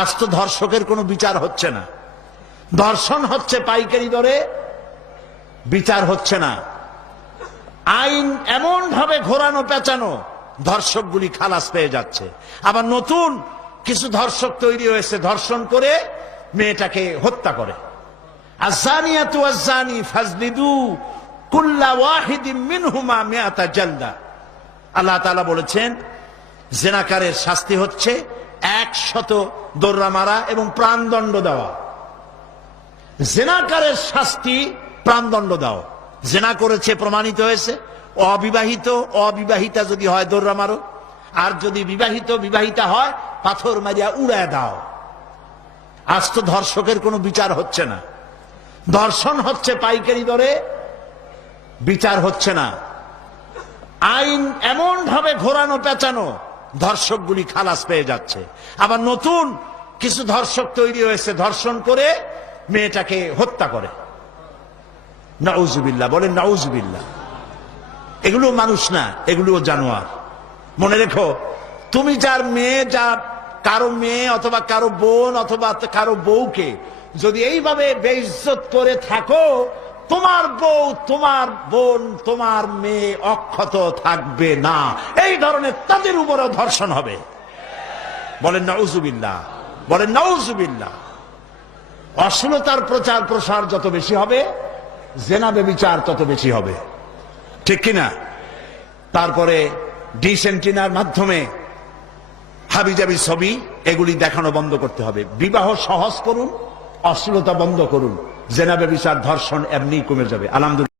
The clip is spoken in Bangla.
আজ তো ধর্ষকের কোনো বিচার হচ্ছে না, ধর্ষণ হচ্ছে পাইকারি দরে, বিচার হচ্ছে না। আইন এমন ভাবে ঘোরানো পেঁচানো, ধর্ষকগুলি খালাস পেয়ে যাচ্ছে। আবার নতুন কিছু ধর্ষক তৈরি হয়েছে, ধর্ষণ করে মেয়েটাকে হত্যা করে। আযানিয়াতু ওয়াজ্জানি ফাজলিদু কুল্লা ওয়াহিদিন মিনহুমা মিআতা জালদা। আল্লাহ তাআলা বলেছেন জিনাকারের শাস্তি হচ্ছে 100 দৌড়া মারা এবং প্রাণদণ্ড দেওয়া। জিনাকারের শাস্তি প্রাণদণ্ড দাও। জিনা করেছে প্রমাণিত হয়েছে, অবিবাহিতা যদি হয় দৌড়া মারো, আর যদি বিবাহিতা হয় পাথর মারিয়া উড়ায় দাও। আজ তো ধর্ষকের কোনো বিচার হচ্ছে না, ধর্ষণ হচ্ছে পাইকারি দরে, বিচার হচ্ছে না। আইন এমন ভাবে ঘোরানো পেঁচানো, ধর্ষকগুলি খালাস পেয়ে যাচ্ছে। আবার নতুন কিছু ধর্ষক তৈরি হয়েছে, ধর্ষণ করে মেয়েটাকে হত্যা করে। নাউজুবিল্লাহ, বলেন নাউজুবিল্লাহ। এগুলো মানুষ না, এগুলো জানোয়ার। মনে রেখো, তুমি যার মেয়ে, যার কারো মেয়ে অথবা কারো বোন অথবা কারো বউকে যদি এইভাবে বেইজ্জত করে থাকো, তোমার বউ, তোমার বোন, তোমার মেয়ে অক্ষত থাকবে না। এই ধরনের তাদের উপরও ধর্ষণ হবে। বলেন নাউজুবিল্লাহ, বলেন নাউজুবিল্লাহ। অশ্লীলতার প্রচার প্রসার যত বেশি হবে, জেনা ব্যভিচার তত বেশি হবে, ঠিক কিনা? তারপরে ডিশ এন্টিনার মাধ্যমে হাবিজাবি ছবি এগুলি দেখানো বন্ধ করতে হবে। বিবাহ সহজ করুন, অশ্লীলতা বন্ধ করুন, জেনা ব্যভিচার ধর্ষণ এমনি কমে যাবে। আলহামদুলিল্লাহ।